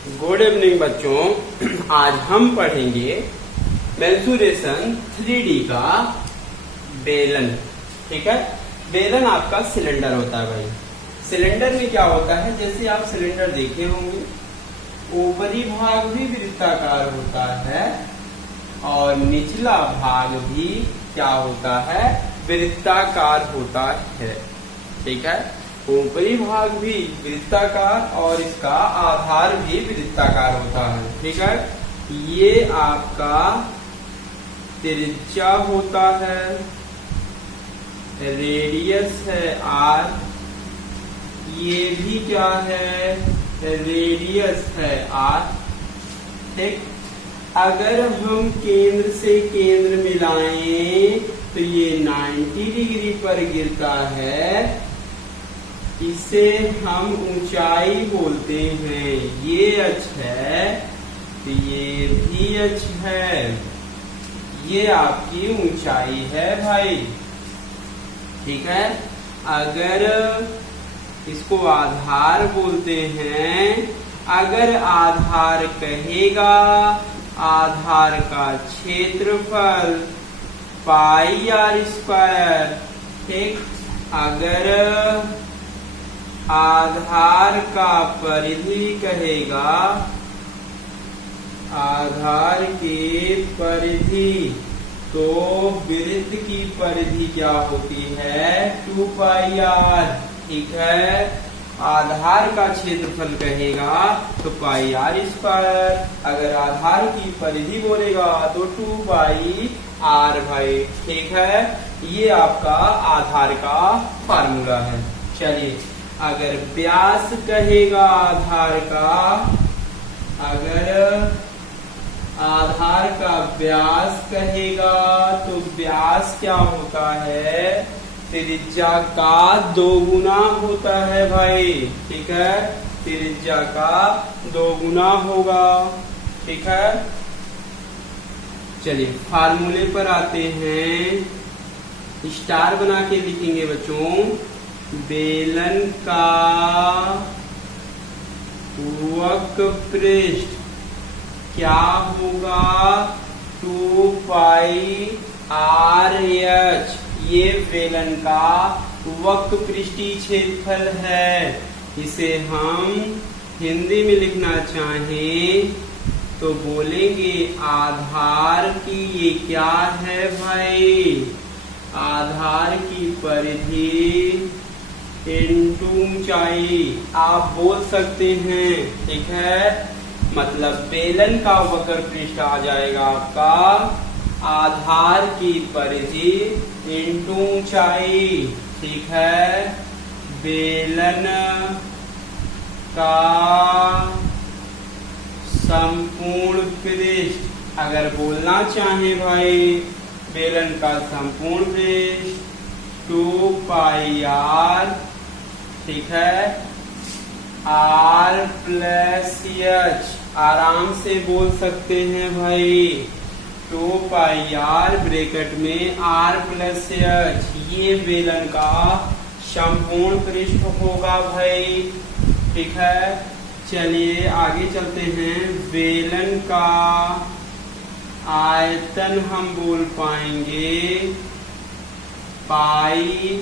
Good evening बच्चों। आज हम पढ़ेंगे मेंसुरेशन 3D का बेलन। ठीक है, बेलन आपका सिलेंडर होता है भाई। सिलेंडर में क्या होता है, जैसे आप सिलेंडर देखे होंगे, ऊपरी भाग भी वृत्ताकार होता है और निचला भाग भी क्या होता है, वृत्ताकार होता है। ठीक है, ऊपरी भाग भी वृत्ताकार और इसका आधार भी वृत्ताकार होता है। ठीक है, ये आपका त्रिज्या होता है, रेडियस है R, ये भी क्या है, रेडियस है R। ठीक, अगर हम केंद्र से केंद्र मिलाएं तो ये 90 डिग्री पर गिरता है, इसे हम ऊंचाई बोलते हैं। ये अक्ष है तो ये भी अक्ष है, ये आपकी ऊंचाई है भाई। ठीक है, अगर इसको आधार बोलते हैं, अगर आधार कहेगा आधार का क्षेत्रफल पाई आर स्क्वायर। ठीक, अगर आधार का परिधि कहेगा, आधार की परिधि, तो वृत्त की परिधि क्या होती है, 2 पाई आर। ठीक है, आधार का क्षेत्रफल कहेगा तो पाई आर स्क्वायर, अगर आधार की परिधि बोलेगा तो 2 पाई आर भाई। ठीक है, ये आपका आधार का फार्मूला है। चलिए, अगर व्यास कहेगा आधार का, अगर आधार का व्यास कहेगा तो व्यास क्या होता है, त्रिज्या का 2 गुना होता है भाई। ठीक है, त्रिज्या का 2 गुना होगा। ठीक है, चलिए फार्मूले पर आते हैं। स्टार बना के लिखेंगे बच्चों। बेलन का वक्र पृष्ठ क्या होगा, 2 पाई आर एच। ये बेलन का वक्र पृष्ठीय क्षेत्रफल है। इसे हम हिंदी में लिखना चाहें तो बोलेंगे आधार की ये क्या है भाई, आधार की परिधि इंटू ऊंचाई आप बोल सकते हैं। ठीक है, मतलब बेलन का वक्र पृष्ठ आ जाएगा आपका आधार की परिधि इंटू ऊंचाई। ठीक है, बेलन का संपूर्ण पृष्ठ अगर बोलना चाहे भाई, बेलन का संपूर्ण पृष्ठ 2 पाई आर। ठीक है, आर प्लस एच, आराम से बोल सकते हैं भाई, 2 पाई आर ब्रैकेट में आर प्लस एच, ये बेलन का संपूर्ण पृष्ठ होगा भाई। ठीक है, चलिए आगे चलते हैं। बेलन का आयतन हम बोल पाएंगे पाई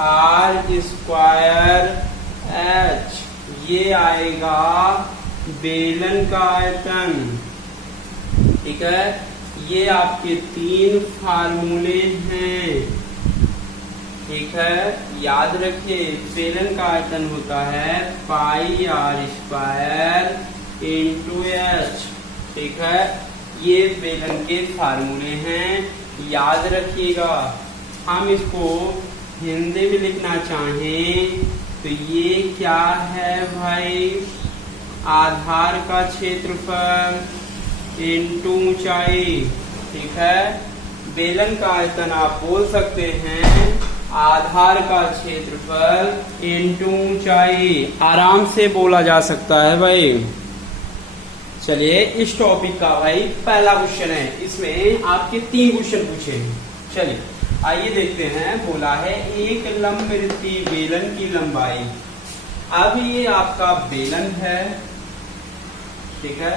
आर स्क्वायर एच, ये आएगा बेलन का आयतन। ठीक है, ये आपके 3 फार्मूले हैं। ठीक है, याद रखिए, बेलन का आयतन होता है पाई आर स्क्वायर इंटू एच। ठीक है, ये बेलन के फार्मूले हैं, याद रखिएगा। हम इसको हिंदी में लिखना चाहें तो ये क्या है भाई, आधार का क्षेत्रफल इंटू ऊंचाई। ठीक है, बेलन का आयतन आप बोल सकते हैं आधार का क्षेत्रफल इंटू ऊंचाई, आराम से बोला जा सकता है भाई। चलिए, इस टॉपिक का भाई पहला क्वेश्चन है, इसमें आपके 3 क्वेश्चन पूछे हैं। चलिए आइए देखते हैं। बोला है एक लंबवृत्तीय बेलन की लंबाई। अब ये आपका बेलन है ठीक है।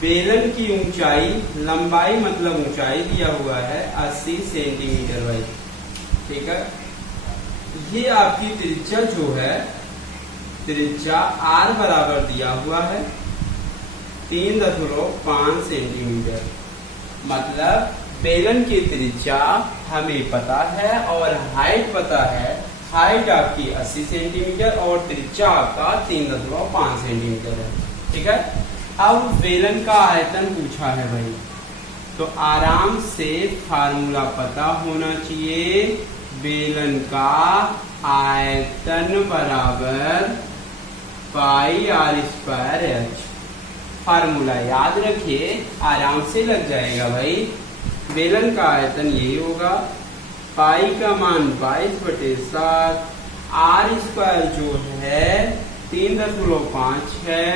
बेलन की ऊंचाई, लंबाई मतलब ऊंचाई दिया हुआ है 80 सेंटीमीटर भाई, ठीक है। ये आपकी त्रिज्या जो है, त्रिज्या r बराबर दिया हुआ है 3.5 सेंटीमीटर। मतलब बेलन की त्रिज्या हमें पता है और हाइट पता है। हाइट आपकी 80 सेंटीमीटर और त्रिज्या आपका 3.5 सेंटीमीटर है, ठीक है। अब बेलन का आयतन पूछा है भाई, तो आराम से फार्मूला पता होना चाहिए। बेलन का आयतन बराबर पाई r स्क्वायर h। फार्मूला याद रखिए, आराम से लग जाएगा भाई। बेलन का आयतन यही होगा, पाई का मान 22/7, r स्क्वायर जो है 3.5 है,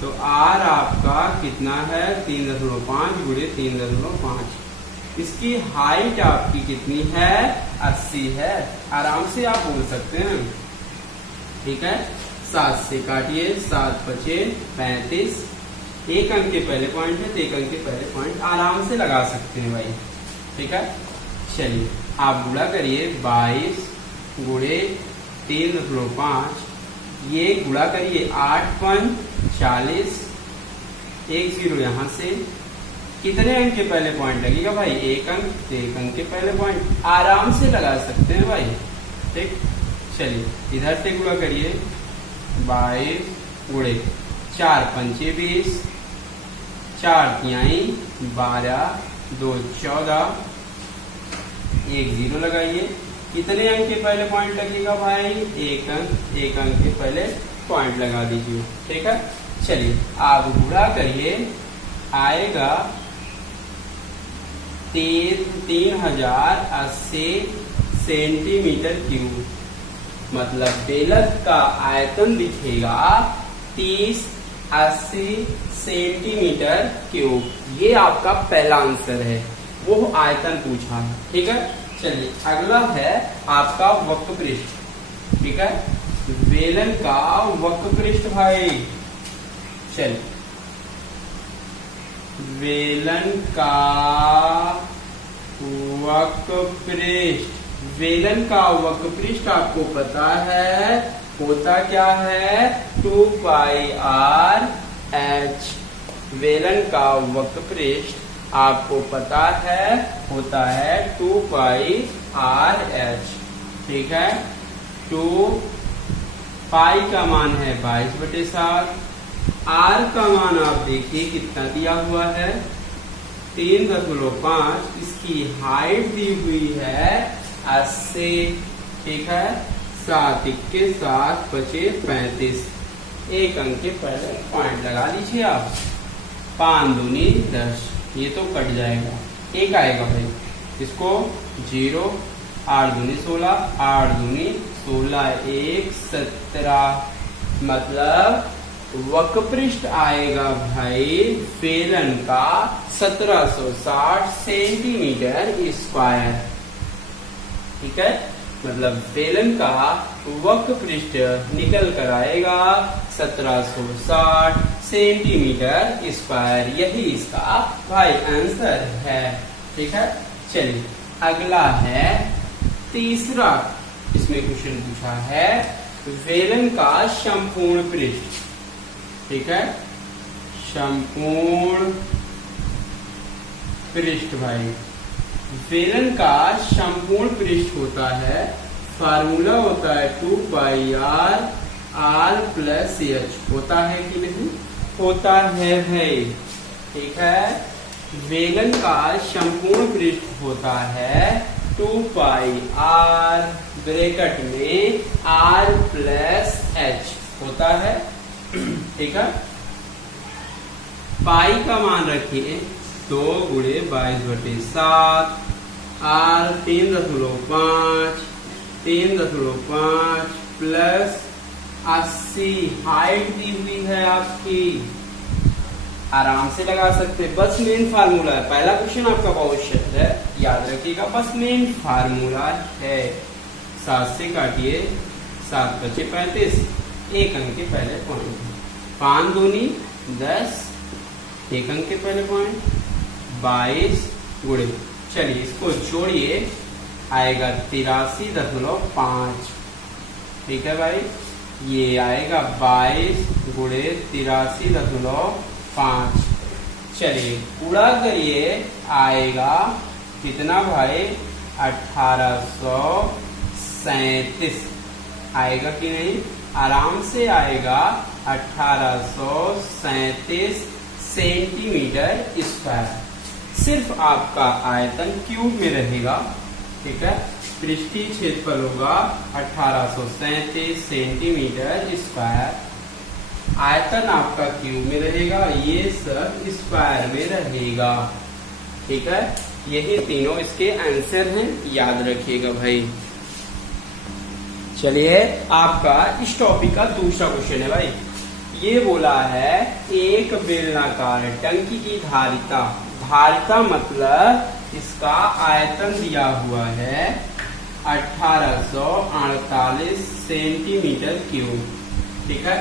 तो r आपका कितना है 3.5 गुणे 3.5। इसकी हाइट आपकी कितनी है 80 है, आराम से आप बोल सकते हैं, ठीक है। 7 से काटिए, 7 बचे 35। एक अंक के पहले पॉइंट है तो एक अंक के पहले पॉइंट आराम से लगा सकते हैं भाई, ठीक है। चलिए आप गुणा करिए, 22 गुणे 3.5, ये गुणा करिए 8 पंच 40, 1 0 यहाँ से। कितने अंक के पहले पॉइंट लगेगा भाई, एक अंक, तो एक अंक के पहले पॉइंट आराम से लगा सकते हैं भाई, ठीक। चलिए इधर से गुणा करिए, 22 गुणे 4 पंचे 20, 4 तिहाई 12, 2 14, 1 0 लगाइए। कितने अंक के पहले पॉइंट लगेगा भाई, एक अंक, एक अंक के पहले पॉइंट लगा दीजिए, ठीक है। चलिए आप गुणा करिए, आएगा 3080 सेंटीमीटर क्यूब। मतलब बेलन का आयतन दिखेगा 3080 सेंटीमीटर क्यूब। ये आपका पहला आंसर है, वो आयतन पूछा है, ठीक है। चलिए अगला है आपका वक्र पृष्ठ, ठीक है। बेलन का वक्र पृष्ठ भाई, चलिए बेलन का वक्र पृष्ठ, बेलन का वक्र पृष्ठ आपको पता है होता क्या है, 2 पाई r h। बेलन का वक्र पृष्ठ आपको पता है होता है 2 पाई r h, ठीक है। 2 पाई का मान है 22/7, r का मान आप देखिए कितना दिया हुआ है 3.5। इसकी हाइट दी हुई है 80, ठीक है। 7 × 7 बचे 35। एक अंक के पहले पॉइंट लगा लीजिए आप, 5 दूनी 10, ये तो कट जाएगा, एक आएगा भाई, इसको 0, 8 दूनी 16, 8 दूनी 16, 1 17। मतलब वक्र पृष्ठ आएगा भाई बेलन का 1760 सेंटीमीटर स्क्वायर, ठीक है। मतलब बेलन का वक्र पृष्ठ निकल कर आएगा 1760 सेंटीमीटर स्क्वायर। यही इसका भाई आंसर है, ठीक है। चलिए अगला है तीसरा, इसमें क्वेश्चन पूछा है बेलन का संपूर्ण पृष्ठ, ठीक है। संपूर्ण पृष्ठ भाई, बेलन का संपूर्ण पृष्ठ होता है, फार्मूला होता है 2 पाई r प्लस h। होता है कि नहीं, होता है भाई, ठीक है। बेलन का संपूर्ण पृष्ठ होता है 2 पाई r ब्रैकेट में r प्लस h होता है, ठीक है। पाई का मान रखिए 2 गुणे 22/7, r 3.5 प्लस 80। हाइट दी हुई है आपकी, आराम से लगा सकते हैं, बस मेन फार्मूला है। पहला क्वेश्चन आपका बहुत शब्द है, याद रखिएगा, बस मेन फार्मूला है। 7 से काटिए, 7 बचे 35, एक अंक के पहले पॉइंट, 5 दूनी 10, एक अंक के पहले पॉइंट 22 गुणे, चलिए इसको जोड़िए, आएगा 83.5। ठीक है भाई, ये आएगा 22 गुणे 83.5। चलिए गुणा करिए, आएगा कितना भाई 1837 आएगा कि नहीं, आराम से आएगा 1837 सेंटीमीटर स्क्वायर। सिर्फ आपका आयतन क्यूब में रहेगा। ठीक है, पृष्ठीय क्षेत्रफल होगा 1837 सेंटीमीटर स्क्वायर, आयतन आपका क्यूब में रहेगा, ये सब स्क्वायर में रहेगा। ठीक है, यही तीनों इसके आंसर हैं, याद रखिएगा भाई। चलिए आपका इस टॉपिक का दूसरा क्वेश्चन है भाई, ये बोला है एक बेलनाकार टंकी की धारिता, धारिता मतलब इसका आयतन दिया हुआ है 1848 सेंटीमीटर क्यूब। ठीक है,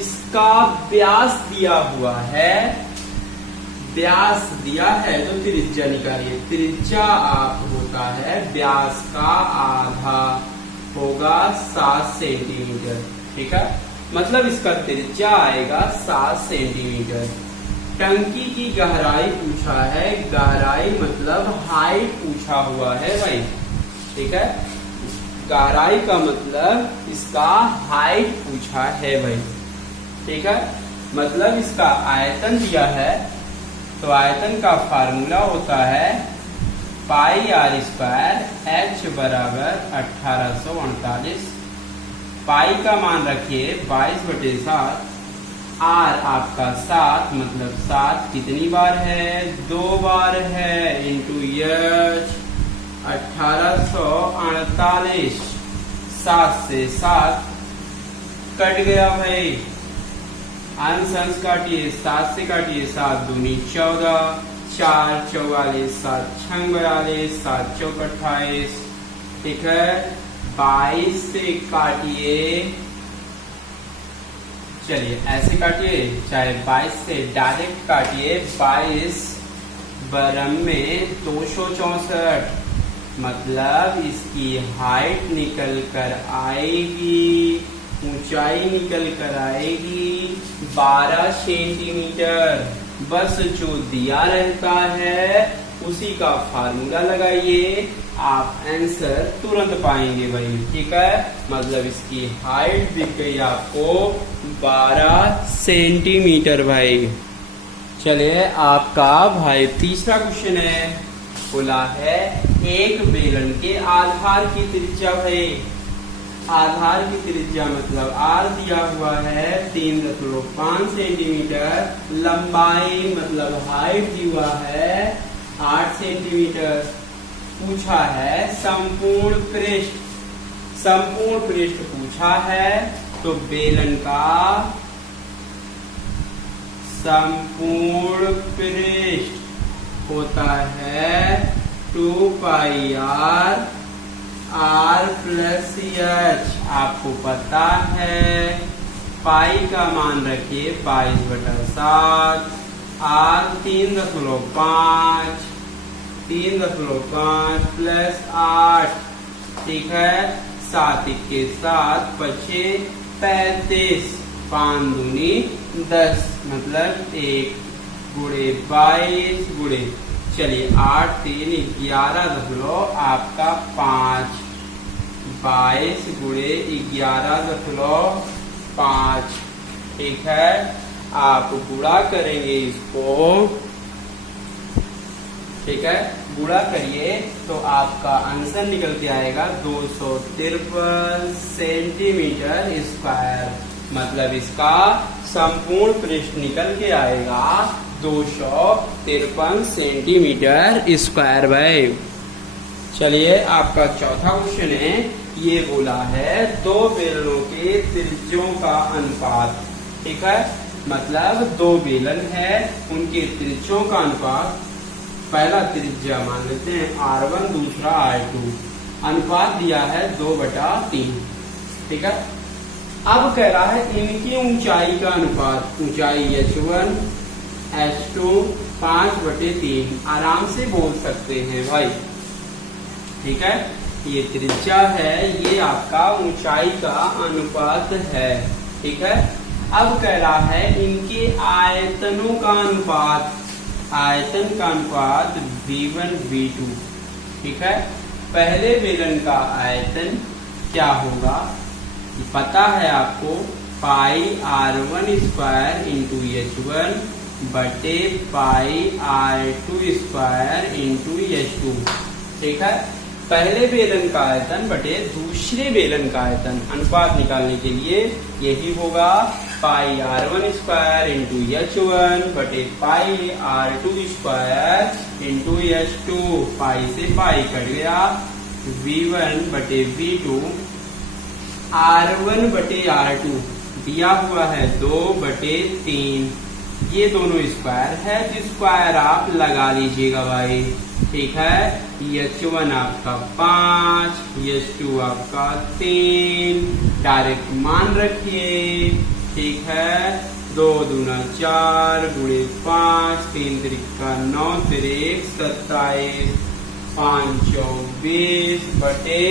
इसका व्यास दिया हुआ है, व्यास दिया है तो त्रिज्या निकालिए, त्रिज्या आप होता है व्यास का आधा, होगा 7 सेंटीमीटर। ठीक है, मतलब इसका त्रिज्या आएगा 7 सेंटीमीटर। टंकी की गहराई पूछा है, गहराई मतलब हाइट पूछा हुआ है भाई। ठीक है, गहराई का मतलब इसका हाइट पूछा है भाई। ठीक है, मतलब इसका आयतन दिया है, तो आयतन का फार्मूला होता है पाई आर स्क्वायर, एच बराबर 1848, पाई का मान रखिए 22/7, आर आपका 7 मतलब 7 कितनी बार है, 2 बार है, इंटू एच 1848, 7 से 7 कट गया भाई, अंश अंश काटिए, 7 से काटिए, 7 दूनी 14, 4 44, 7 6 42, 7 चौक 28। ठीक है, 22 से काटिए, चलिए ऐसे काटिए, चाहे 22 से डायरेक्ट काटिए, 22 बरम में 264, मतलब इसकी हाइट निकल कर आएगी, ऊंचाई निकल कर आएगी 12 सेंटीमीटर। बस जो दिया रहता है उसी का फार्मूला लगाइए, आप आंसर तुरंत पाएंगे भाई। ठीक है, मतलब इसकी हाइट दिख गई आपको 12 सेंटीमीटर भाई। चलिए आपका भाई तीसरा क्वेश्चन है, बोला है एक बेलन के आधार की त्रिज्या भाई, आधार की त्रिज्या मतलब आर दिया हुआ है 3.5 सेंटीमीटर, लंबाई मतलब हाइट दी हुआ है 8 सेंटीमीटर, पूछा है संपूर्ण पृष्ठ, संपूर्ण पृष्ठ पूछा है, तो बेलन का संपूर्ण पृष्ठ होता है 2 पाई आर, आर प्लस एच, आपको पता है, पाई का मान रखिए 22/7, आर 3.5 प्लस 8। ठीक है, 7 के 7 25 35, 5 दूनी 10, मतलब 1 गुणे 22 गुणे, चलिए 8 3 11 आपका 5, 22 गुणे 11.5। ठीक है, आप गुणा करेंगे इसको, ठीक है, गुणा करिए तो आपका आंसर निकल के आएगा 253 सेंटीमीटर स्क्वायर, मतलब इसका संपूर्ण पृष्ठ निकल के आएगा 253 सेंटीमीटर स्क्वायर भाई। चलिए आपका चौथा क्वेश्चन है, ये बोला है दो बेलनों के त्रिज्यों का अनुपात। ठीक है, मतलब दो बेलन है, उनके त्रिज्यों का अनुपात, पहला त्रिज्या मान लेते हैं R1, दूसरा R2, अनुपात दिया है 2/3। ठीक है, अब कह रहा है इनकी ऊंचाई का अनुपात, ऊंचाई h1 h2 5/3, आराम से बोल सकते हैं भाई। ठीक है, ये त्रिज्या है, ये आपका ऊंचाई का अनुपात है। ठीक है, अब कह रहा है इनके आयतनों का अनुपात, आयतन का अनुपात v1 v2। ठीक है, पहले बेलन का आयतन क्या होगा पता है आपको, पाई r1 स्क्वायर इंटू h1 बटे पाई r2 स्क्वायर इंटू h2। ठीक है, पहले बेलन का आयतन बटे दूसरे बेलन का आयतन, अनुपात निकालने के लिए यही होगा पाई r1 स्क्वायर इंटू h1 बटे पाई r2 स्क्वायर इंटू h2। पाई से पाई कट गया, v1 बटे v2, r1 बटे r2 दिया हुआ है 2/3, ये दोनों स्क्वायर है, तो स्क्वायर आप लगा लीजिएगा भाई। ठीक है, h1 आपका 5, h2 आपका 3, डायरेक्ट मान रखिए। ठीक है, 2 दूना 4 गुणे 5, 3 त्रिका 9 त्रिक 27, 5 24 बटे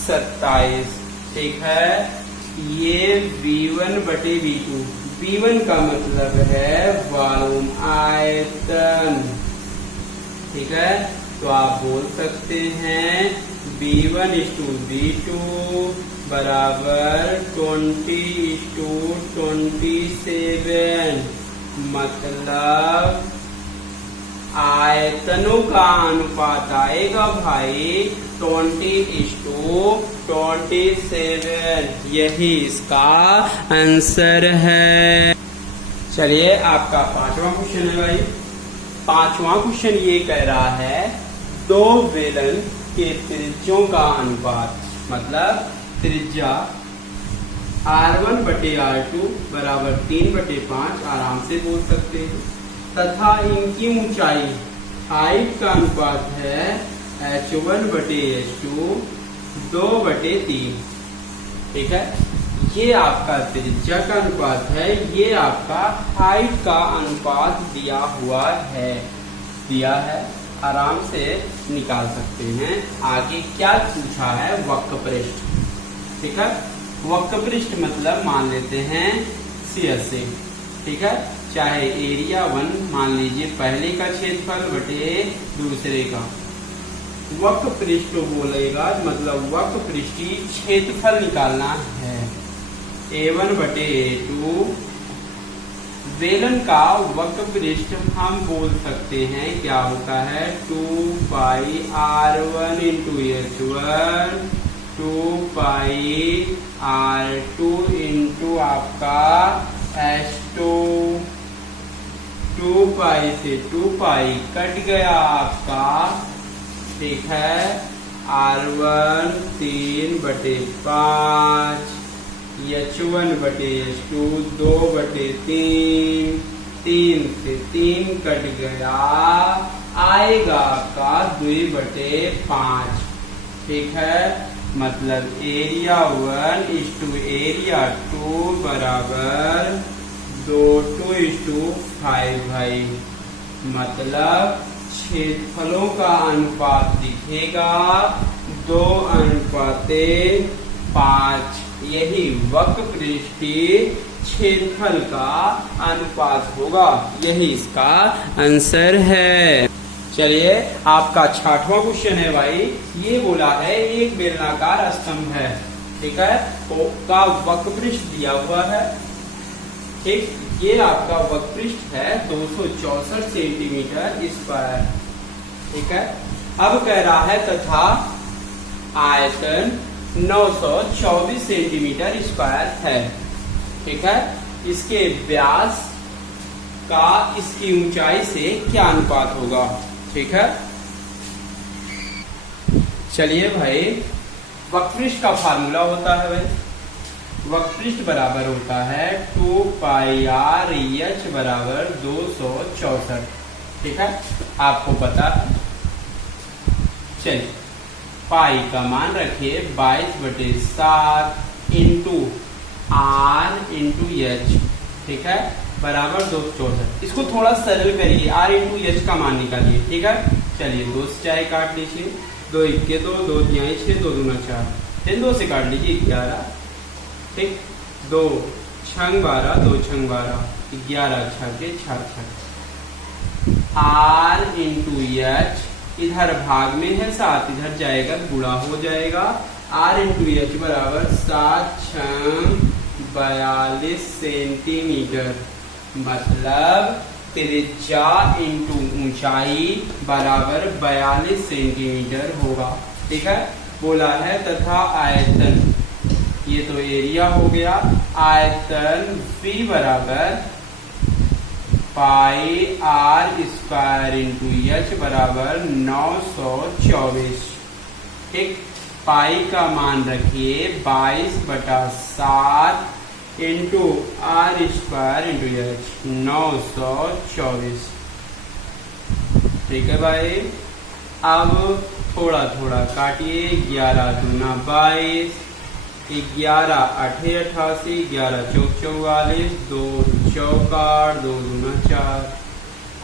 27। ठीक है, ये v1 बटे v2, v1 का मतलब है वॉल्यूम, आयतन। ठीक है, तो आप बोल सकते हैं v1 = v2 बराबर 20:27, मतलब आयतनों का अनुपात आएगा भाई 20:27, यही इसका आंसर है। चलिए, आपका 5वां क्वेश्चन है भाई। 5वां क्वेश्चन ये कह रहा है दो बेलन के त्रिज्यों का अनुपात, मतलब त्रिज्या r1 बटे r2 बराबर 3/5, आराम से बोल सकते हैं, तथा इनकी ऊंचाई, हाइट का अनुपात है h1 बटे h2 2/3। ठीक है, ये आपका त्रिज्या का अनुपात है, ये आपका हाइट का अनुपात दिया हुआ है, दिया है, आराम से निकाल सकते हैं। आगे क्या पूछा है, वक्र पृष्ठ। ठीक है, वक्र पृष्ठ मतलब मान लेते हैं CSA। ठीक है, चाहे एरिया 1 मान लीजिए, पहले का क्षेत्रफल बटे दूसरे का, वक्र पृष्ठ बोलेगा मतलब वक्र पृष्ठीय क्षेत्रफल निकालना है, A1 बटे A2। बेलन का वक्र पृष्ठ हम बोल सकते हैं क्या होता है, 2 पाई r1 इंटू h1, 2 पाई r2 इंटू आपका h2, 2 पाई से 2 पाई कट गया आपका। ठीक है, r1 3/5, h1 बटे h2 2/3, 3 से 3 कट गया, आएगा आपका 2/5। ठीक है, मतलब एरिया 1 = एरिया 2 बराबर 2:5 भाई, मतलब क्षेत्रफलों का अनुपात दिखेगा 2:5, यही वक्र पृष्ठीय क्षेत्रफल का अनुपात होगा, यही इसका आंसर है। चलिए, आपका 6वां क्वेश्चन है भाई। ये बोला है एक बेलनाकार स्तंभ है, ठीक है, का वक्र पृष्ठ दिया हुआ है। ठीक, ये आपका वक्र पृष्ठ है 264 सेंटीमीटर स्क्वायर। ठीक है, अब कह रहा है तथा आयतन 924 सेंटीमीटर स्क्वायर है। ठीक है, इसके व्यास का इसकी ऊंचाई से क्या अनुपात होगा। ठीक है, चलिए भाई, वक्रपृष्ठ का फार्मूला होता है भाई, वक्रपृष्ठ बराबर होता है 2 पाई r h बराबर 264। ठीक है, आपको पता है। चलिए, पाई का मान रखिए 22/7 इंटू आर इंटू एच, ठीक है, बराबर 264। इसको थोड़ा सरल करिए, आर इंटू एच का मान निकालिए, ठीक है। चलिए 2 से चाहे काट लीजिए, 2 इक्के 2, 2 तिहाई 6, 2 दूना 4, फिर 2 से काट लीजिए 11, ठीक, 2 छंग 12, 2 छंग 12, 11 छके 6 छक। आर इंटू एच इधर भाग में है 7, इधर जाएगा गुणा हो जाएगा। आर इंटू एच बराबर 7 छंग 42 सेंटीमीटर, मतलब त्रिज्या इंटू ऊंचाई बराबर 42 सेंटीमीटर होगा, ठीक है। बोला है तथा आयतन, ये तो एरिया हो गया, आयतन V बराबर pi R square into H बराबर 924, ठीक। पाई का मान रखिए 22/7 into R square into H 924, ठीक है भाई। अब थोड़ा थोड़ा काटिए, 11 दूना 22, 11 8 88, 11 चौक 44, 2 चौका 2 दूना 4,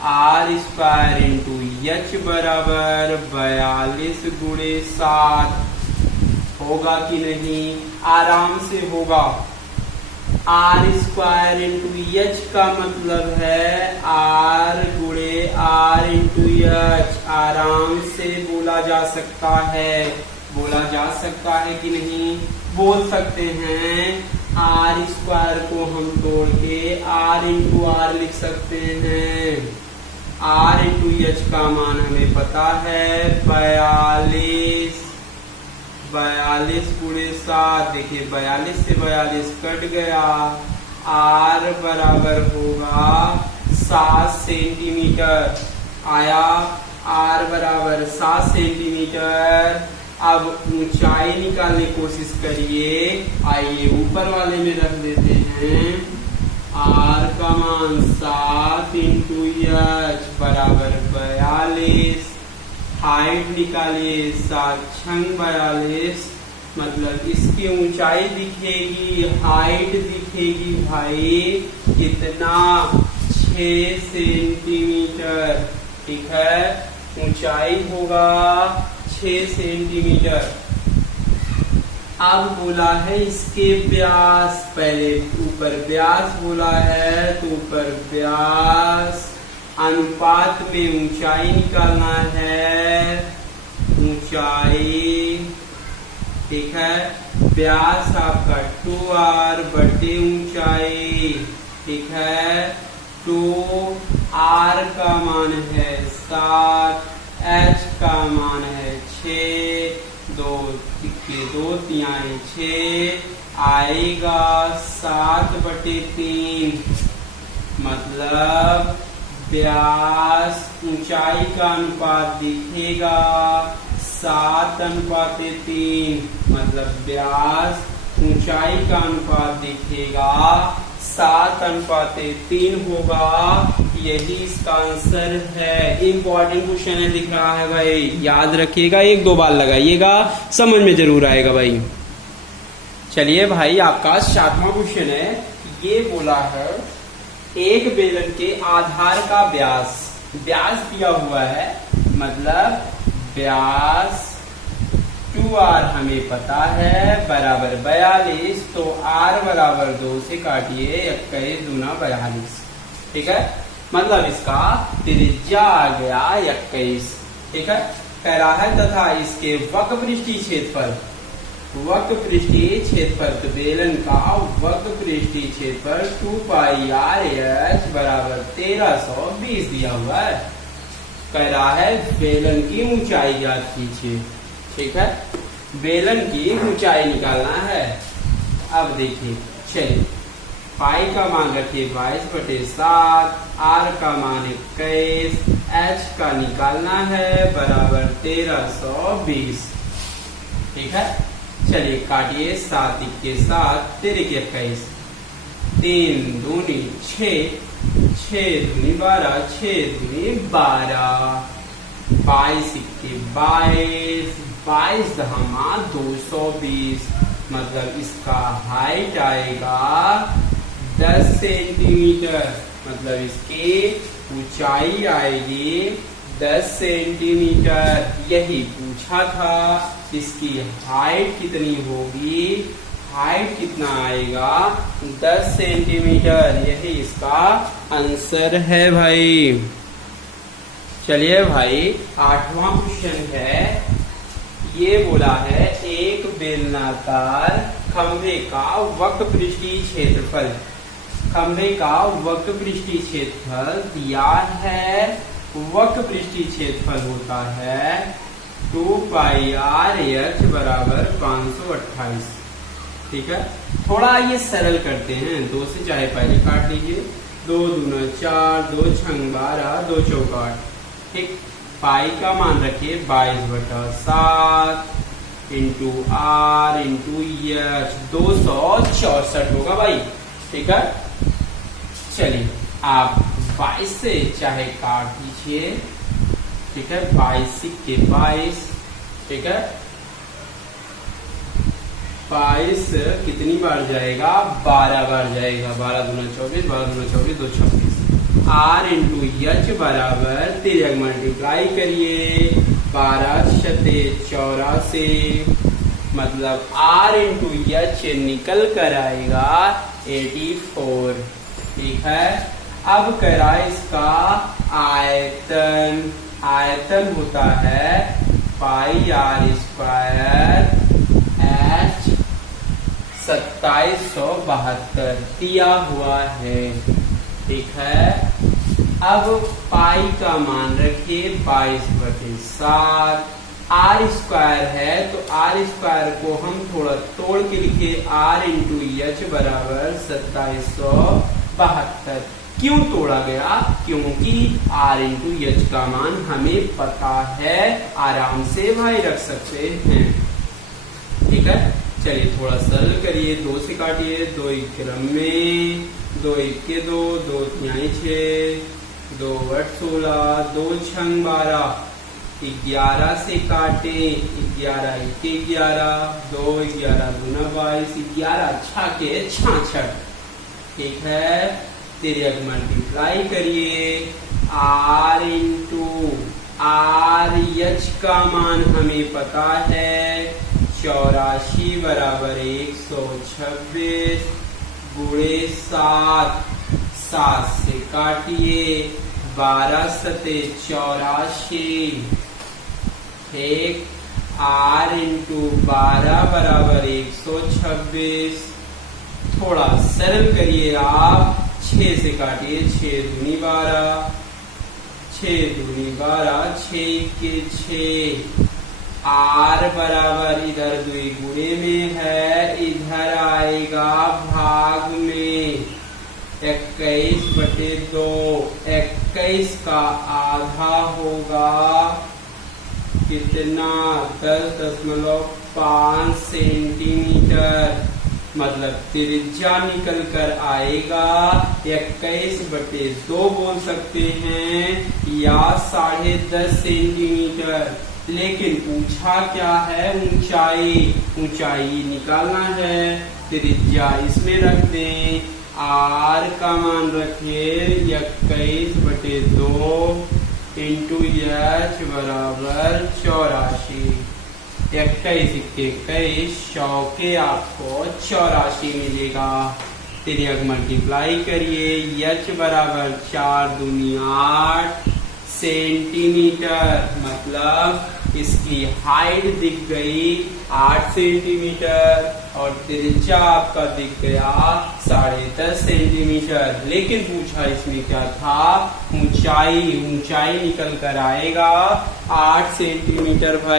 आर स्क्वायर इंटू एच बराबर 42 गुणे 7, होगा कि नहीं? आराम से होगा। आर स्क्वायर इंटू एच का मतलब है आर गुणे आर इंटू एच, आराम से बोला जा सकता है, बोला जा सकता है कि नहीं? बोल सकते हैं। आर स्क्वायर को हम तोड़ के आर इंटू आर लिख सकते हैं। आर इंटू एच का मान हमें पता है 42, 42 गुणे 7, देखिए 42 से 42 कट गया, आर बराबर होगा 7 सेंटीमीटर आया। आर बराबर 7 सेंटीमीटर। अब ऊंचाई निकालने की कोशिश करिए, आइए ऊपर वाले में रख देते हैं। आर का मान 7 इंटू एच बराबर 42, हाइट निकालिए 7 छंग 42, मतलब इसकी ऊंचाई दिखेगी, हाइट दिखेगी भाई कितना, 6 सेंटीमीटर, ठीक है। ऊंचाई होगा 6 सेंटीमीटर। अब बोला है इसके व्यास, पहले ऊपर व्यास बोला है तो ऊपर व्यास अनुपात में ऊंचाई निकालना है, ऊंचाई, ठीक है। व्यास आपका 2r बटे ऊंचाई, ठीक है। 2r का मान है 7, h का मान है 6, 2 तिक्के 2 तिहाई 6 आएगा 7/3, मतलब व्यास ऊंचाई का अनुपात दिखेगा 7/3, मतलब व्यास ऊंचाई का अनुपात दिखेगा 7/3 होगा। यही इसका आंसर है। इम्पोर्टेंट क्वेश्चन है, दिख रहा है भाई, याद रखिएगा, 1-2 बार लगाइएगा, समझ में जरूर आएगा भाई। चलिए भाई आपका 7वां क्वेश्चन है। ये बोला है एक बेलन के आधार का व्यास, व्यास दिया हुआ है, मतलब व्यास 2r हमें पता है बराबर 42, तो r बराबर 2 से काटिए 21 दूना 42, ठीक है। मतलब इसका त्रिज्या आ गया 21, ठीक है। कह रहा है तथा इसके वक्रपृष्ठीय क्षेत्रफल, वक्रपृष्ठीय क्षेत्रफल, तो बेलन का वक्रपृष्ठीय क्षेत्रफल 2πr(h) बराबर 1320 दिया हुआ है। कह रहा है बेलन की ऊंचाई ज्ञात कीजिए, ठीक है। बेलन की ऊंचाई निकालना है। अब देखिए, चलिए पाई का मान रखिए 22/7, आर का मान 21, एच का निकालना है बराबर 1320, ठीक है। चलिए काटिए 7 के 7, 13 के 21, 3 दूनी 6, 6 दूनी 12, 6 दूनी 12, 22 के 22, 22 दहमा 220, मतलब इसका हाइट आएगा 10 सेंटीमीटर, मतलब इसकी ऊंचाई आएगी 10 सेंटीमीटर। यही पूछा था, इसकी हाइट कितनी होगी, हाइट कितना आएगा 10 सेंटीमीटर। यही इसका आंसर है भाई। चलिए भाई 8वां क्वेश्चन है, ये बोला है एक बेलनाकार खंभे का वक्रपृष्ठीय क्षेत्रफल, खंभे का वक्रपृष्ठीय क्षेत्रफल दिया है। वक्रपृष्ठीय क्षेत्रफल होता है 2πr(h) = 528। ठीक है, थोड़ा ये सरल करते हैं, 2 से चाहे पहले काट लीजिए, 2 दूना 4, 2 छंग 12, 2 चौका 8। ठीक, पाई का मान रखिए 22/7 इंटू r इंटू h, 264 होगा भाई। ठीक है, चलिए आप 22 से चाहे काट दीजिए। ठीक है, 22 के 22। ठीक है, 22 कितनी बार जाएगा, 12 बार जाएगा, 12 दूना 24, 12 दूना 24, 2 26। r इंटू h बराबर तिर्यक मल्टीप्लाई करिए 12 शते 84, मतलब r इंटू h निकल कर आएगा 84। ठीक है, अब करा इसका आयतन, आयतन होता है πr² h 2772 दिया हुआ है। ठीक है, अब पाई का मान रखिए 22/7, r² है तो r² को हम थोड़ा तोड़ के लिखे r इंटू h बराबर 2772। क्यों तोड़ा गया, क्योंकि r इंटू h का मान हमें पता है, आराम से भाई रख सकते हैं। ठीक है, चलिए थोड़ा सरल करिए, 2 से काटिए, 2 क्रम में, 2 1 2, 2 3 6, 2 8 16, 2 छंग 12, 11 से काटे, 11 1 11, 2 11 दूना 22, 11 छाके 66। ठीक है, तिर्यक मल्टीप्लाई करिए, r इंटू r(h) का मान हमें पता है 84 बराबर 126 गुणे 7, 7 से काटिए, 12 सते 84। ठीक, r इंटू 12 बराबर 126। थोड़ा सरल करिए आप, 6 से काटिए, 6 दूनी 12, 6 दूनी 12, 6 के 6। r बराबर इधर 2 गुणे में है, इधर आएगा भाग में 21/2। 21 का आधा होगा कितना, 10.5 सेंटीमीटर, मतलब त्रिज्या निकल कर आएगा 21/2 बोल सकते हैं या 10.5 सेंटीमीटर। लेकिन पूछा क्या है, ऊंचाई, ऊंचाई निकालना है, त्रिज्या इसमें रख दें, r का मान रखिए 21/2 इंटू h बराबर 84। 21 के 21, 100 के आपको 84 मिलेगा। तिर्यक मल्टीप्लाई करिए, h बराबर 4 दूनी 8 सेंटीमीटर, मतलब इसकी हाइट दिख गई 8 सेंटीमीटर और त्रिज्या आपका दिख गया 10.5 सेंटीमीटर। लेकिन पूछा इसमें क्या था, ऊंचाई, ऊंचाई निकल कर आएगा 8 सेंटीमीटर भाई।